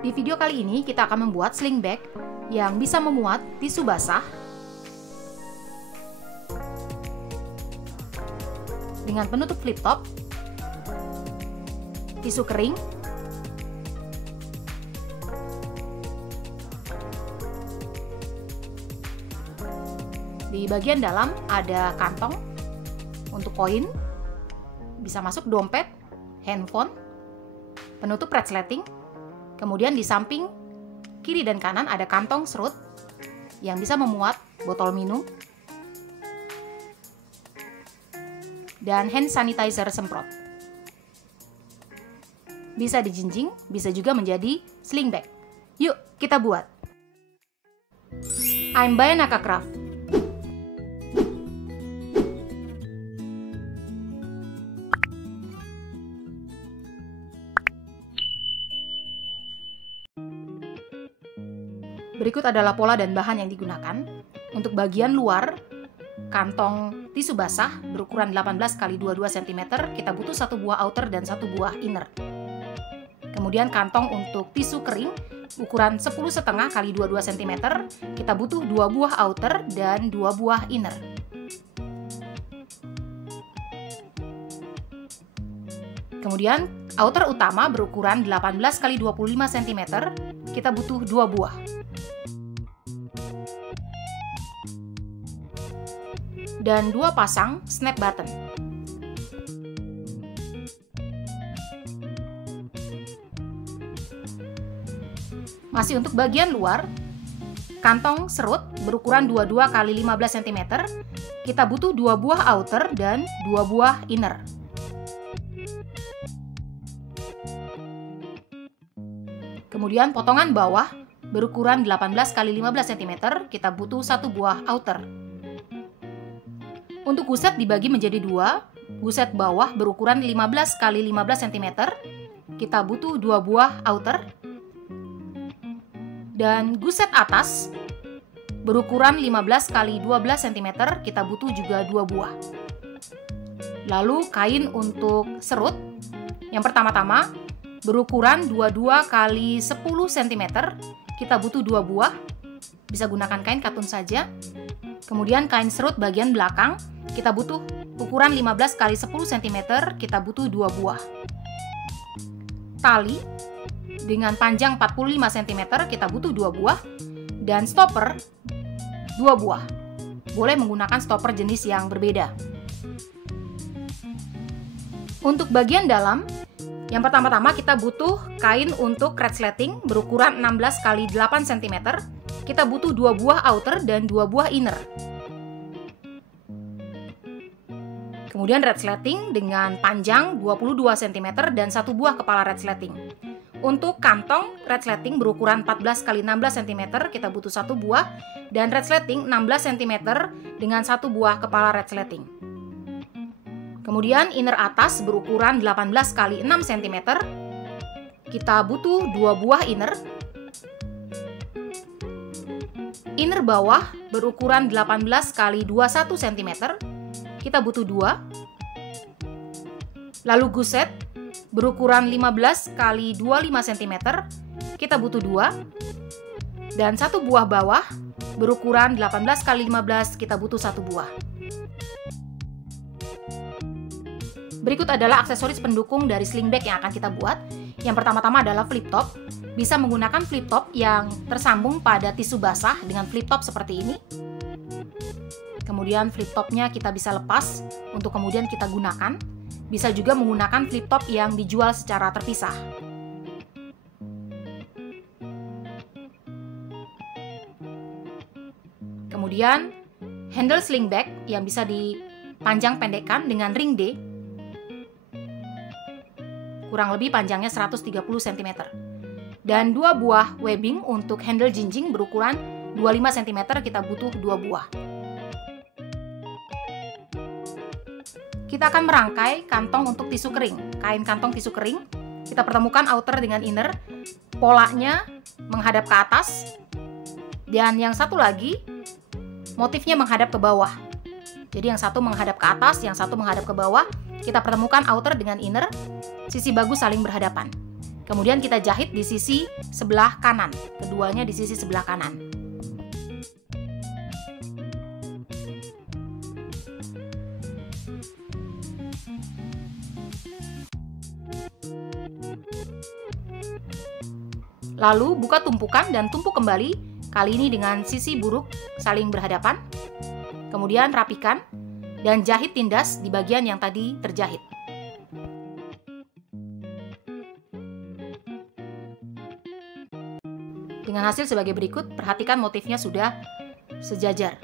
Di video kali ini kita akan membuat sling bag yang bisa memuat tisu basah dengan penutup flip top, tisu kering, di bagian dalam ada kantong untuk koin, bisa masuk dompet, handphone, penutup resleting. Kemudian di samping kiri dan kanan ada kantong serut yang bisa memuat botol minum dan hand sanitizer semprot. Bisa dijinjing, bisa juga menjadi sling bag. Yuk kita buat. I'm by Naka Craft. Berikut adalah pola dan bahan yang digunakan. Untuk bagian luar, kantong tisu basah berukuran 18 x 22 cm, kita butuh 1 buah outer dan 1 buah inner. Kemudian kantong untuk tisu kering ukuran 10,5 x 22 cm, kita butuh 2 buah outer dan 2 buah inner. Kemudian outer utama berukuran 18 x 25 cm, kita butuh 2 buah. Dan 2 pasang snap button. Masih untuk bagian luar, kantong serut berukuran 22 x 15 cm, kita butuh 2 buah outer dan 2 buah inner. Kemudian potongan bawah berukuran 18 x 15 cm, kita butuh 1 buah outer. Untuk guset dibagi menjadi 2, guset bawah berukuran 15 x 15 cm, kita butuh 2 buah outer. Dan guset atas berukuran 15 x 12 cm, kita butuh juga 2 buah. Lalu kain untuk serut, yang pertama-tama berukuran 22 x 10 cm, kita butuh 2 buah. Bisa gunakan kain katun saja. Kemudian kain serut bagian belakang, kita butuh ukuran 15 x 10 cm, kita butuh 2 buah. Tali dengan panjang 45 cm, kita butuh 2 buah. Dan stopper 2 buah. Boleh menggunakan stopper jenis yang berbeda. Untuk bagian dalam, yang pertama-tama kita butuh kain untuk resleting berukuran 16 x 8 cm, kita butuh 2 buah outer dan 2 buah inner. Kemudian resleting dengan panjang 22 cm dan 1 buah kepala resleting. Untuk kantong resleting berukuran 14 x 16 cm, kita butuh 1 buah, dan resleting 16 cm dengan 1 buah kepala resleting. Kemudian inner atas berukuran 18 x 6 cm, kita butuh 2 buah inner. Inner bawah berukuran 18 x 21 cm, kita butuh 2. Lalu guset berukuran 15 x 25 cm, kita butuh 2. Dan 1 buah bawah berukuran 18 x 15, kita butuh 1 buah. Berikut adalah aksesoris pendukung dari sling bag yang akan kita buat. Yang pertama-tama adalah flip top. Bisa menggunakan flip top yang tersambung pada tisu basah dengan flip top seperti ini. Kemudian flip topnya kita bisa lepas untuk kemudian kita gunakan. Bisa juga menggunakan flip top yang dijual secara terpisah. Kemudian handle sling bag yang bisa dipanjang pendekkan dengan ring D. Kurang lebih panjangnya 130 cm. Dan 2 buah webbing untuk handle jinjing berukuran 25 cm, kita butuh 2 buah. Kita akan merangkai kantong untuk tisu kering. Kain kantong tisu kering, kita pertemukan outer dengan inner. Polanya menghadap ke atas. Dan yang satu lagi, motifnya menghadap ke bawah. Jadi yang satu menghadap ke atas, yang satu menghadap ke bawah. Kita pertemukan outer dengan inner. Sisi bagus saling berhadapan. Kemudian kita jahit di sisi sebelah kanan, keduanya di sisi sebelah kanan. Lalu buka tumpukan dan tumpuk kembali, kali ini dengan sisi buruk saling berhadapan. Kemudian rapikan dan jahit tindas di bagian yang tadi terjahit. Dengan hasil sebagai berikut, perhatikan motifnya sudah sejajar.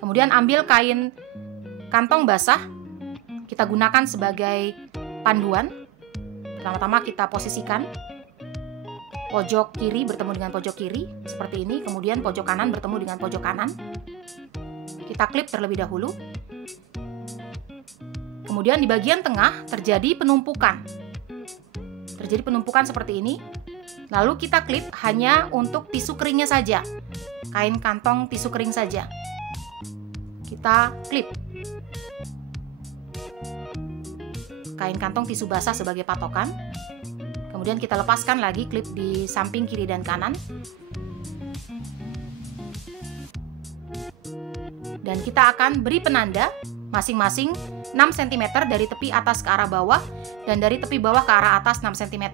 Kemudian ambil kain kantong basah, kita gunakan sebagai panduan. Pertama-tama kita posisikan pojok kiri bertemu dengan pojok kiri, seperti ini. Kemudian pojok kanan bertemu dengan pojok kanan. Kita klip terlebih dahulu. Kemudian di bagian tengah terjadi penumpukan. Terjadi penumpukan seperti ini. Lalu kita klip hanya untuk tisu keringnya saja. Kain kantong tisu kering saja. Kita klip. Kain kantong tisu basah sebagai patokan. Kemudian kita lepaskan lagi klip di samping kiri dan kanan. Dan kita akan beri penanda masing-masing 6 cm dari tepi atas ke arah bawah dan dari tepi bawah ke arah atas 6 cm.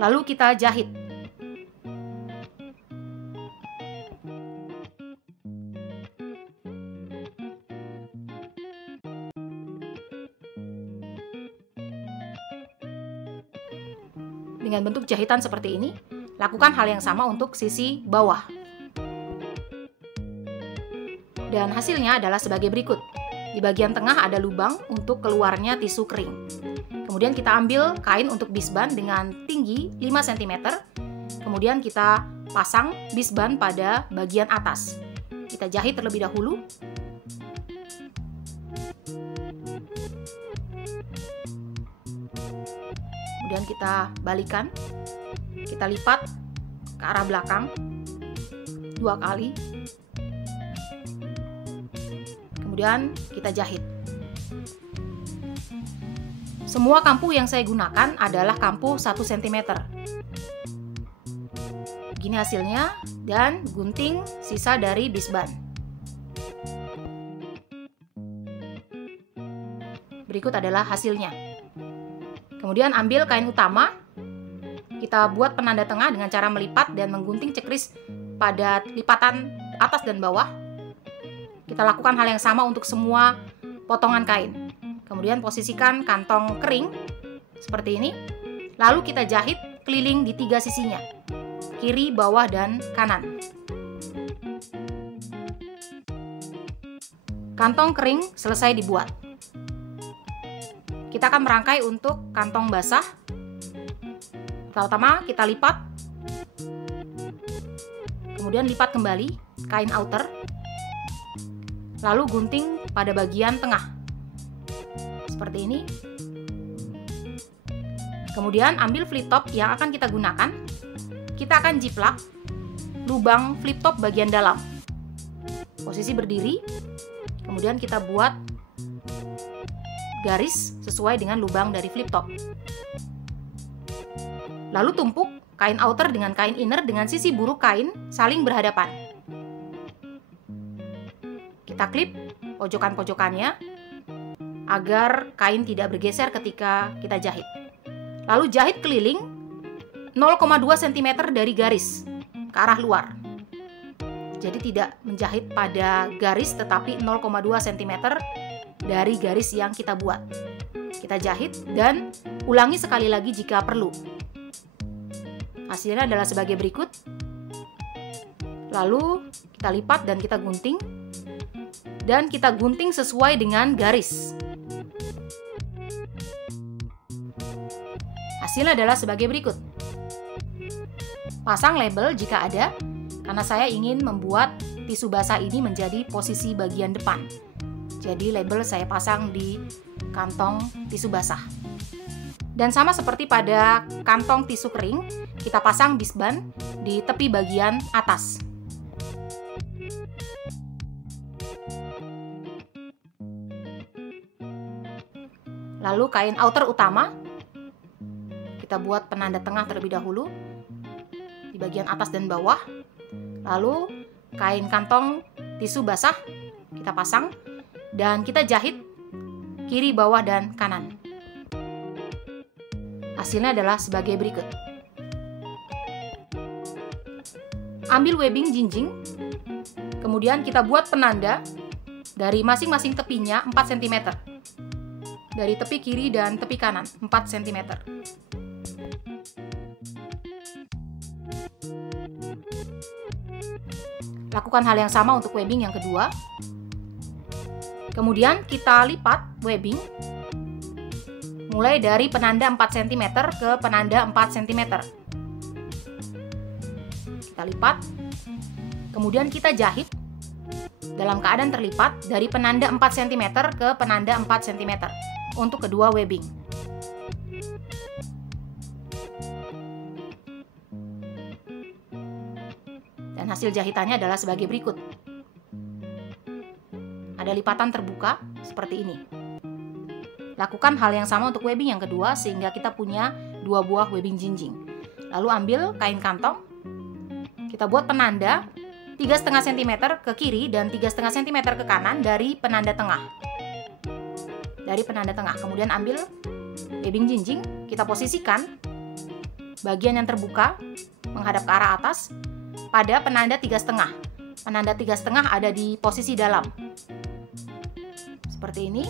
Lalu kita jahit. Dengan bentuk jahitan seperti ini, lakukan hal yang sama untuk sisi bawah. Dan hasilnya adalah sebagai berikut. Di bagian tengah ada lubang untuk keluarnya tisu kering. Kemudian kita ambil kain untuk bisban dengan tinggi 5 cm. Kemudian kita pasang bisban pada bagian atas. Kita jahit terlebih dahulu. Kemudian kita balikan. Kita lipat ke arah belakang 2 kali. Kemudian kita jahit. Semua kampuh yang saya gunakan adalah kampuh 1 cm. Begini hasilnya, dan gunting sisa dari bisban. Berikut adalah hasilnya. Kemudian ambil kain utama, kita buat penanda tengah dengan cara melipat dan menggunting cekris pada lipatan atas dan bawah. Kita lakukan hal yang sama untuk semua potongan kain. Kemudian posisikan kantong kering seperti ini. Lalu kita jahit keliling di 3 sisinya, kiri, bawah, dan kanan. Kantong kering selesai dibuat. Kita akan merangkai untuk kantong basah. Pertama kita lipat, kemudian lipat kembali kain outer, lalu gunting pada bagian tengah seperti ini. Kemudian ambil flip top yang akan kita gunakan. Kita akan jiplak lubang flip top bagian dalam. Posisi berdiri. Kemudian kita buat garis sesuai dengan lubang dari flip top. Lalu tumpuk kain outer dengan kain inner dengan sisi buruk kain saling berhadapan. Kita klip pojokan-pojokannya agar kain tidak bergeser ketika kita jahit. Lalu jahit keliling 0,2 cm dari garis ke arah luar. Jadi tidak menjahit pada garis tetapi 0,2 cm dari garis yang kita buat. Kita jahit dan ulangi sekali lagi jika perlu. Hasilnya adalah sebagai berikut. Lalu kita lipat dan kita gunting. Dan kita gunting sesuai dengan garis. Hasilnya adalah sebagai berikut. Pasang label jika ada, karena saya ingin membuat tisu basah ini menjadi posisi bagian depan. Jadi label saya pasang di kantong tisu basah. Dan sama seperti pada kantong tisu kering, kita pasang bisban di tepi bagian atas. Lalu kain outer utama kita buat penanda tengah terlebih dahulu di bagian atas dan bawah. Lalu kain kantong tisu basah kita pasang dan kita jahit kiri, bawah, dan kanan. Hasilnya adalah sebagai berikut. Ambil webbing jinjing, kemudian kita buat penanda dari masing-masing tepinya 4 cm. Dari tepi kiri dan tepi kanan 4 cm. Lakukan hal yang sama untuk webbing yang kedua. Kemudian kita lipat webbing mulai dari penanda 4 cm ke penanda 4 cm. Kita lipat, kemudian kita jahit dalam keadaan terlipat dari penanda 4 cm ke penanda 4 cm untuk kedua webbing. Dan hasil jahitannya adalah sebagai berikut. Ada lipatan terbuka seperti ini. Lakukan hal yang sama untuk webbing yang kedua sehingga kita punya 2 buah webbing jinjing. Lalu ambil kain kantong, kita buat penanda 3,5 cm ke kiri dan 3,5 cm ke kanan dari penanda tengah. Dari penanda tengah, kemudian ambil webbing jinjing, kita posisikan bagian yang terbuka menghadap ke arah atas pada penanda 3,5. Penanda 3,5 ada di posisi dalam. Seperti ini.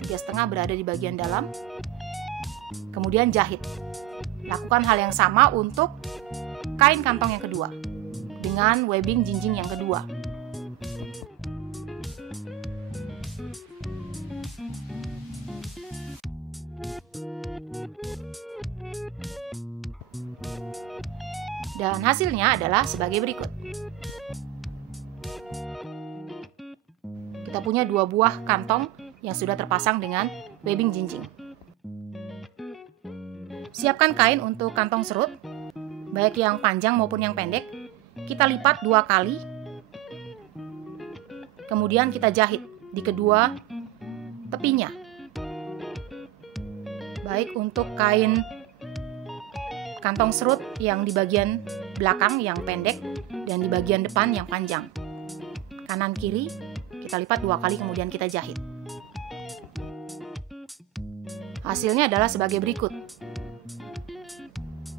3,5 berada di bagian dalam. Kemudian jahit. Lakukan hal yang sama untuk kain kantong yang kedua dengan webbing jinjing yang kedua. Dan hasilnya adalah sebagai berikut. Kita punya 2 buah kantong yang sudah terpasang dengan webbing jinjing. Siapkan kain untuk kantong serut, baik yang panjang maupun yang pendek. Kita lipat 2 kali, kemudian kita jahit di kedua tepinya. Baik untuk kain kantong serut yang di bagian belakang yang pendek dan di bagian depan yang panjang. Kanan kiri kita lipat 2 kali kemudian kita jahit. Hasilnya adalah sebagai berikut.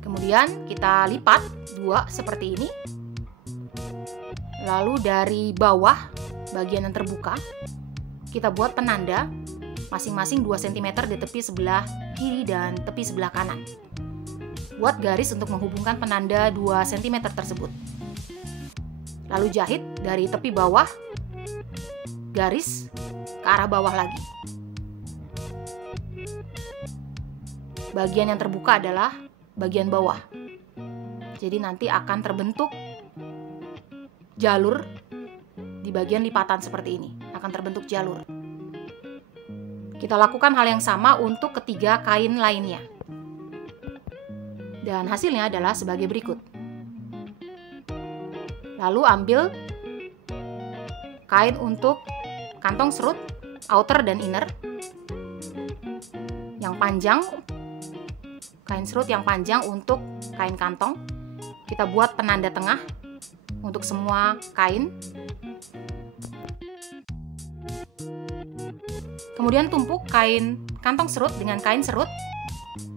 Kemudian kita lipat 2 seperti ini. Lalu dari bawah bagian yang terbuka kita buat penanda masing-masing 2 cm di tepi sebelah kiri dan tepi sebelah kanan. Buat garis untuk menghubungkan penanda 2 cm tersebut. Lalu jahit dari tepi bawah garis ke arah bawah lagi. Bagian yang terbuka adalah bagian bawah. Jadi nanti akan terbentuk jalur di bagian lipatan seperti ini. Akan terbentuk jalur. Kita lakukan hal yang sama untuk ketiga kain lainnya. Dan hasilnya adalah sebagai berikut. Lalu ambil kain untuk kantong serut, outer dan inner. Yang panjang, kain serut yang panjang untuk kain kantong. Kita buat penanda tengah untuk semua kain. Kemudian tumpuk kain kantong serut dengan kain serut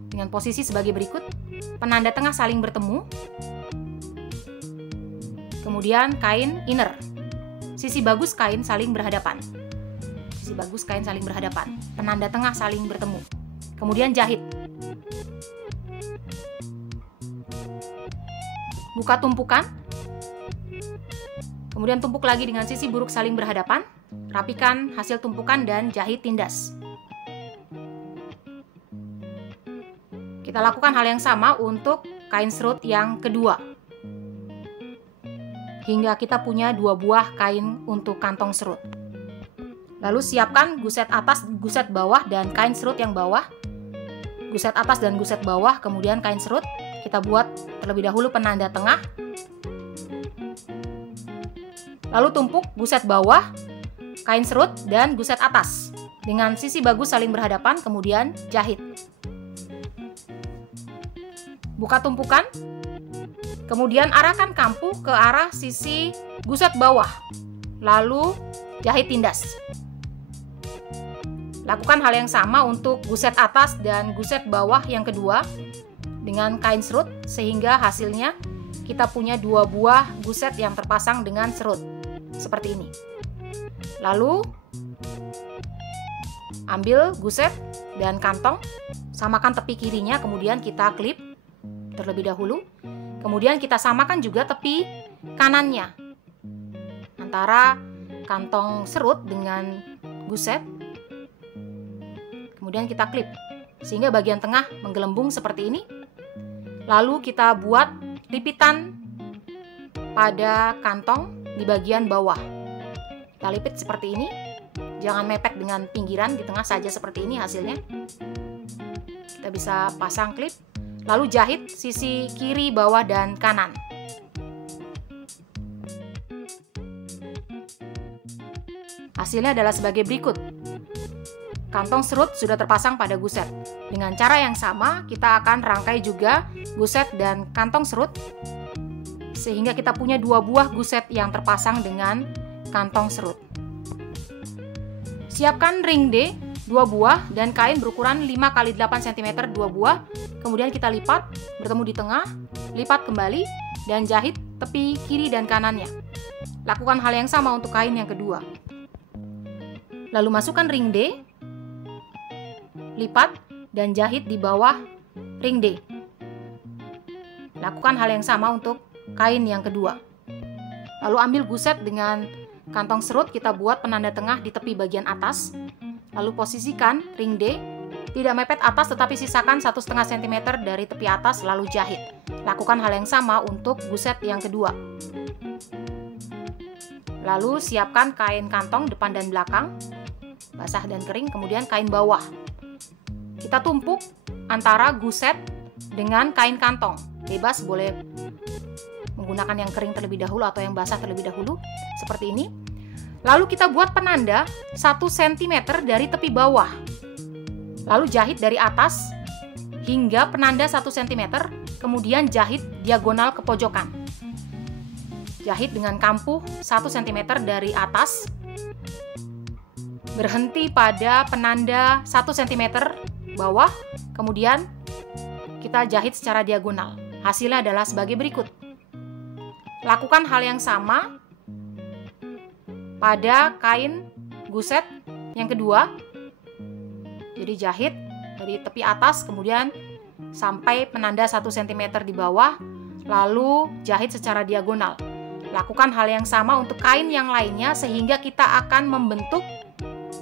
dengan posisi sebagai berikut. Penanda tengah saling bertemu. Kemudian kain inner. Sisi bagus kain saling berhadapan. Sisi bagus kain saling berhadapan. Penanda tengah saling bertemu. Kemudian jahit. Buka tumpukan. Kemudian tumpuk lagi dengan sisi buruk saling berhadapan. Rapikan hasil tumpukan dan jahit tindas. Kita lakukan hal yang sama untuk kain serut yang kedua. Hingga kita punya 2 buah kain untuk kantong serut. Lalu siapkan guset atas, guset bawah, dan kain serut yang bawah. Guset atas dan guset bawah, kemudian kain serut. Kita buat terlebih dahulu penanda tengah. Lalu tumpuk guset bawah, kain serut, dan guset atas. Dengan sisi bagus saling berhadapan, kemudian jahit. buka tumpukan, kemudian arahkan kampuh ke arah sisi guset bawah, lalu jahit tindas. Lakukan hal yang sama untuk guset atas dan guset bawah yang kedua dengan kain serut, sehingga hasilnya kita punya 2 buah guset yang terpasang dengan serut seperti ini. Lalu ambil guset dan kantong, samakan tepi kirinya, kemudian kita klip terlebih dahulu. Kemudian kita samakan juga tepi kanannya antara kantong serut dengan guset. Kemudian kita klip sehingga bagian tengah menggelembung seperti ini. Lalu kita buat lipitan pada kantong di bagian bawah. Kita lipit seperti ini. Jangan mepet dengan pinggiran, di tengah saja seperti ini hasilnya. Kita bisa pasang klip, lalu jahit sisi kiri, bawah, dan kanan. Hasilnya adalah sebagai berikut. Kantong serut sudah terpasang pada guset. Dengan cara yang sama, kita akan rangkai juga guset dan kantong serut, sehingga kita punya 2 buah guset yang terpasang dengan kantong serut. Siapkan ring D 2 buah dan kain berukuran 5 x 8 cm 2 buah. Kemudian kita lipat, bertemu di tengah, lipat kembali, dan jahit tepi kiri dan kanannya. Lakukan hal yang sama untuk kain yang kedua. Lalu masukkan ring D, lipat, dan jahit di bawah ring D. Lakukan hal yang sama untuk kain yang kedua. Lalu ambil guset dengan kantong serut, kita buat penanda tengah di tepi bagian atas. Lalu posisikan ring D, tidak mepet atas tetapi sisakan 1,5 cm dari tepi atas, lalu jahit. Lakukan hal yang sama untuk guset yang kedua. Lalu siapkan kain kantong depan dan belakang, basah dan kering, kemudian kain bawah. Kita tumpuk antara guset dengan kain kantong. Bebas, boleh menggunakan yang kering terlebih dahulu atau yang basah terlebih dahulu, seperti ini. Lalu kita buat penanda 1 cm dari tepi bawah. Lalu jahit dari atas hingga penanda 1 cm, kemudian jahit diagonal ke pojokan. Jahit dengan kampuh 1 cm dari atas, berhenti pada penanda 1 cm bawah, kemudian kita jahit secara diagonal. Hasilnya adalah sebagai berikut. Lakukan hal yang sama pada kain guset yang kedua. Jadi jahit dari tepi atas, kemudian sampai penanda 1 cm di bawah, lalu jahit secara diagonal. Lakukan hal yang sama untuk kain yang lainnya, sehingga kita akan membentuk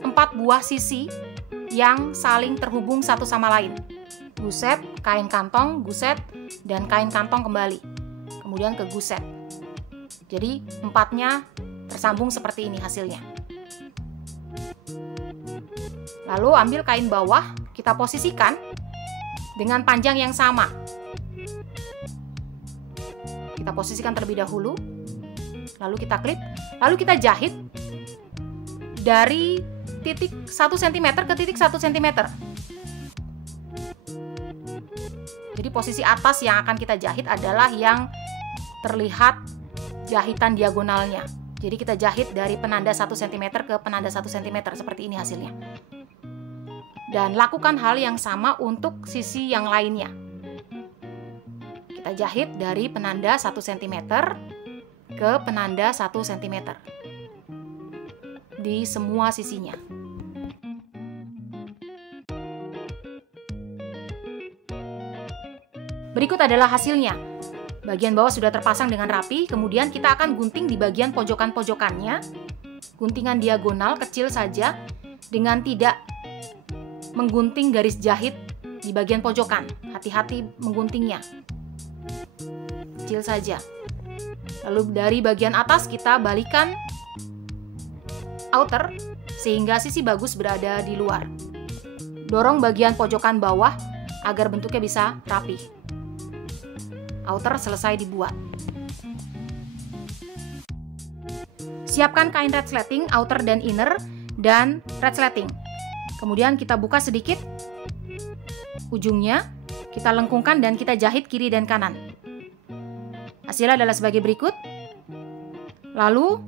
4 buah sisi yang saling terhubung satu sama lain. Guset, kain kantong, guset, dan kain kantong kembali. Kemudian ke guset. Jadi 4-nya tersambung seperti ini hasilnya. Lalu ambil kain bawah, kita posisikan dengan panjang yang sama. Kita posisikan terlebih dahulu, lalu kita klip, lalu kita jahit dari titik 1 cm ke titik 1 cm. Jadi posisi atas yang akan kita jahit adalah yang terlihat jahitan diagonalnya. Jadi kita jahit dari penanda 1 cm ke penanda 1 cm, seperti ini hasilnya. Dan lakukan hal yang sama untuk sisi yang lainnya. Kita jahit dari penanda 1 cm ke penanda 1 cm di semua sisinya. Berikut adalah hasilnya. Bagian bawah sudah terpasang dengan rapi, kemudian kita akan gunting di bagian pojokan-pojokannya. Guntingan diagonal kecil saja dengan tidak menggunting garis jahit di bagian pojokan. Hati-hati mengguntingnya. Kecil saja. Lalu dari bagian atas kita balikan outer sehingga sisi bagus berada di luar. Dorong bagian pojokan bawah agar bentuknya bisa rapi. Outer selesai dibuat. Siapkan kain resleting, outer dan inner, dan resleting. Kemudian kita buka sedikit ujungnya, kita lengkungkan dan kita jahit kiri dan kanan. Hasilnya adalah sebagai berikut. Lalu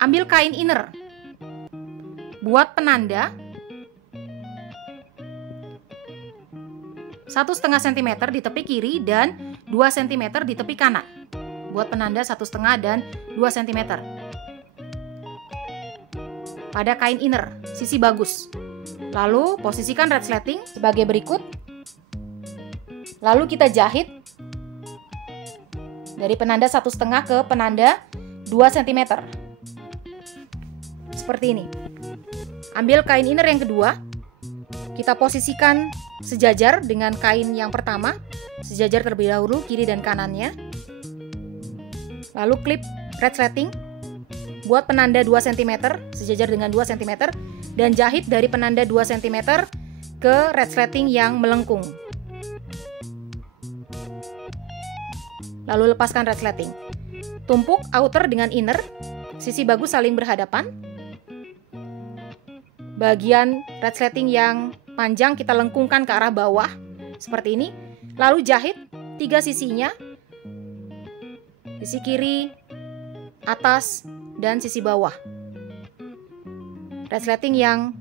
ambil kain inner, buat penanda 1,5 cm di tepi kiri dan 2 cm di tepi kanan. Buat penanda 1,5 dan 2 cm pada kain inner sisi bagus. Lalu posisikan resleting sebagai berikut. Lalu kita jahit dari penanda 1,5 ke penanda 2 cm seperti ini. Ambil kain inner yang kedua, kita posisikan sejajar dengan kain yang pertama, sejajar terlebih dahulu kiri dan kanannya. Lalu klip resleting, buat penanda 2 cm sejajar dengan 2 cm dan jahit dari penanda 2 cm ke resleting yang melengkung. Lalu lepaskan resleting. Tumpuk outer dengan inner, sisi bagus saling berhadapan. Bagian resleting yang panjang kita lengkungkan ke arah bawah seperti ini. Lalu jahit 3 sisinya, sisi kiri, atas, dan sisi bawah. Resleting yang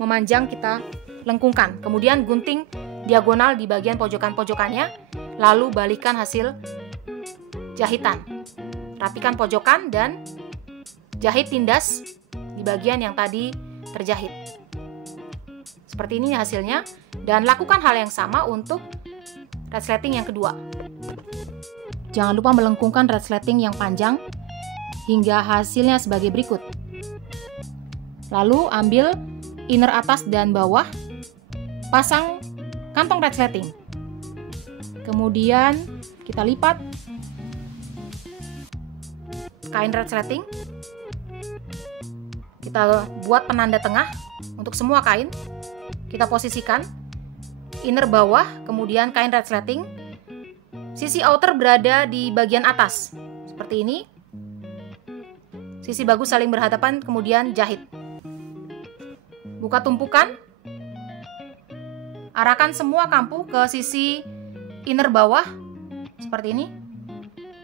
memanjang kita lengkungkan. Kemudian gunting diagonal di bagian pojokan-pojokannya, lalu balikan hasil jahitan. Rapikan pojokan dan jahit tindas di bagian yang tadi terjahit. Seperti ini hasilnya, dan lakukan hal yang sama untuk resleting yang kedua. Jangan lupa melengkungkan resleting yang panjang hingga hasilnya sebagai berikut. Lalu ambil inner atas dan bawah, pasang kantong resleting. Kemudian kita lipat kain resleting. Kita buat penanda tengah untuk semua kain. Kita posisikan inner bawah, kemudian kain resleting. Sisi outer berada di bagian atas, seperti ini. Sisi bagus saling berhadapan, kemudian jahit. Buka tumpukan. Arahkan semua kampu ke sisi inner bawah, seperti ini.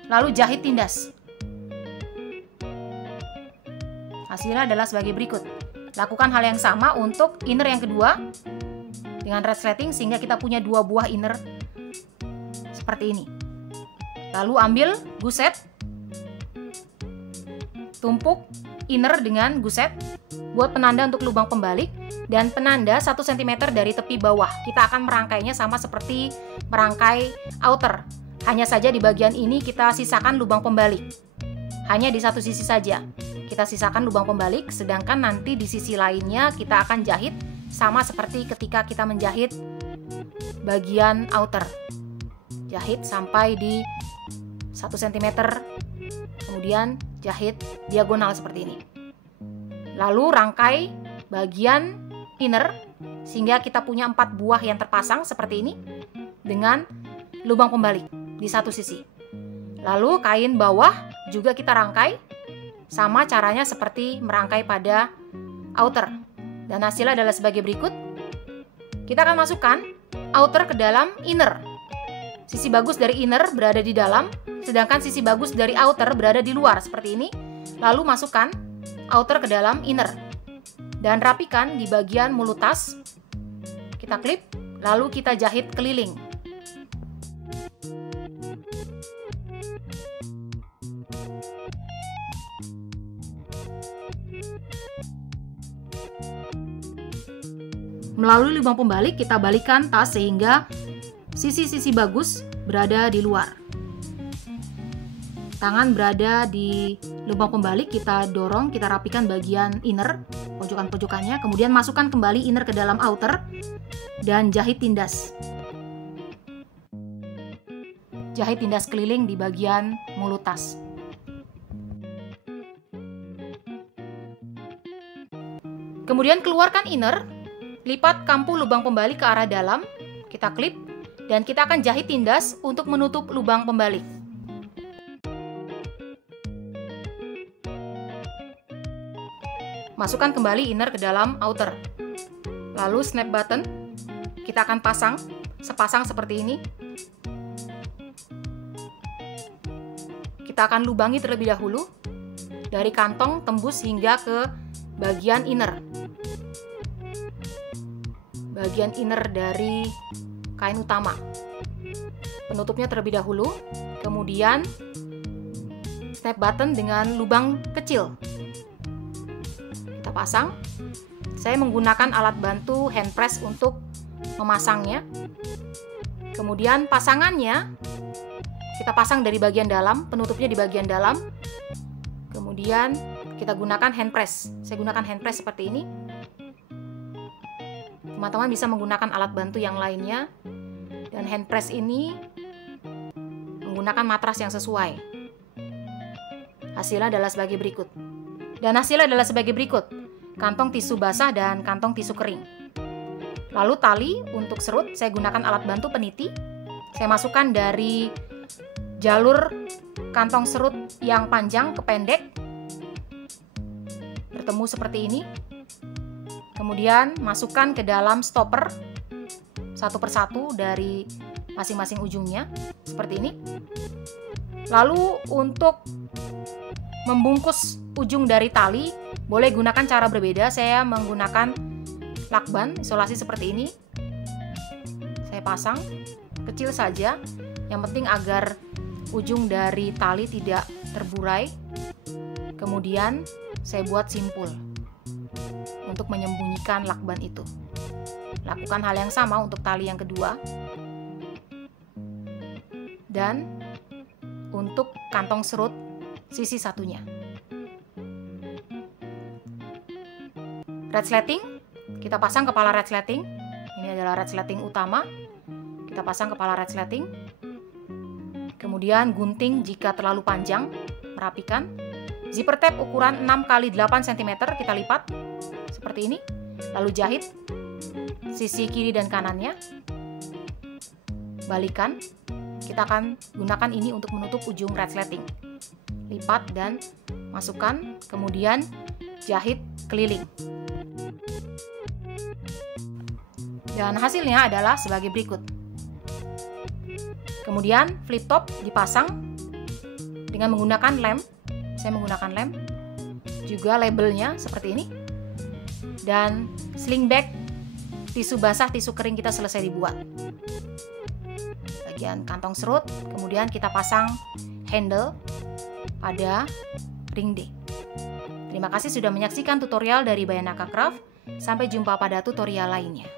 Lalu jahit tindas. Hasilnya adalah sebagai berikut. Lakukan hal yang sama untuk inner yang kedua dengan resleting sehingga kita punya 2 buah inner seperti ini. Lalu ambil guset, tumpuk inner dengan guset, buat penanda untuk lubang pembalik dan penanda 1 cm dari tepi bawah. Kita akan merangkainya sama seperti merangkai outer. Hanya saja di bagian ini kita sisakan lubang pembalik. Hanya di satu sisi saja kita sisakan lubang pembalik, sedangkan nanti di sisi lainnya kita akan jahit sama seperti ketika kita menjahit bagian outer. Jahit sampai di 1 cm, kemudian jahit diagonal seperti ini. Lalu rangkai bagian inner sehingga kita punya 4 buah yang terpasang seperti ini dengan lubang pembalik di satu sisi. Lalu kain bawah juga kita rangkai sama caranya seperti merangkai pada outer. Dan hasilnya adalah sebagai berikut. Kita akan masukkan outer ke dalam inner. Sisi bagus dari inner berada di dalam, sedangkan sisi bagus dari outer berada di luar seperti ini. Lalu masukkan outer ke dalam inner. Dan rapikan di bagian mulut tas. Kita klip, lalu kita jahit keliling. Melalui lubang pembalik kita balikan tas sehingga sisi-sisi bagus berada di luar. Tangan berada di lubang pembalik, kita dorong, kita rapikan bagian inner, pojokan-pojokannya, kemudian masukkan kembali inner ke dalam outer dan jahit tindas. Jahit tindas keliling di bagian mulut tas. Kemudian keluarkan inner, lipat kampu lubang pembalik ke arah dalam, kita klip, dan kita akan jahit tindas untuk menutup lubang pembalik. Masukkan kembali inner ke dalam outer. Lalu snap button, kita akan pasang sepasang seperti ini. Kita akan lubangi terlebih dahulu dari kantong tembus hingga ke bagian inner. Bagian inner dari kain utama. Penutupnya terlebih dahulu, kemudian snap button dengan lubang kecil. Kita pasang. Saya menggunakan alat bantu hand press untuk memasangnya. Kemudian pasangannya kita pasang dari bagian dalam, penutupnya di bagian dalam. Kemudian kita gunakan hand press. Saya gunakan hand press seperti ini. Teman-teman bisa menggunakan alat bantu yang lainnya. Dan hand press ini menggunakan matras yang sesuai. Hasilnya adalah sebagai berikut. Kantong tisu basah dan kantong tisu kering. Lalu tali untuk serut, saya gunakan alat bantu peniti. Saya masukkan dari jalur kantong serut yang panjang ke pendek. Bertemu seperti ini. Kemudian masukkan ke dalam stopper satu persatu dari masing-masing ujungnya. Seperti ini. Lalu untuk membungkus ujung dari tali, boleh gunakan cara berbeda. Saya menggunakan lakban isolasi seperti ini. Saya pasang kecil saja. Yang penting agar ujung dari tali tidak terburai. Kemudian saya buat simpul untuk menyembunyikan lakban itu. Lakukan hal yang sama untuk tali yang kedua. Dan untuk kantong serut sisi satunya. Resleting, kita pasang kepala resleting. Ini adalah resleting utama. Kita pasang kepala resleting. Kemudian gunting jika terlalu panjang, merapikan. Zipper tape ukuran 6x8 cm kita lipat seperti ini. Lalu jahit sisi kiri dan kanannya. Balikan. Kita akan gunakan ini untuk menutup ujung resleting. Lipat dan masukkan, kemudian jahit keliling. Dan hasilnya adalah sebagai berikut. Kemudian flip top dipasang dengan menggunakan lem. Saya menggunakan lem. Juga labelnya seperti ini. Dan sling bag tisu basah, tisu kering kita selesai dibuat. Bagian kantong serut, kemudian kita pasang handle pada ring D. Terima kasih sudah menyaksikan tutorial dari Bayanaka Craft. Sampai jumpa pada tutorial lainnya.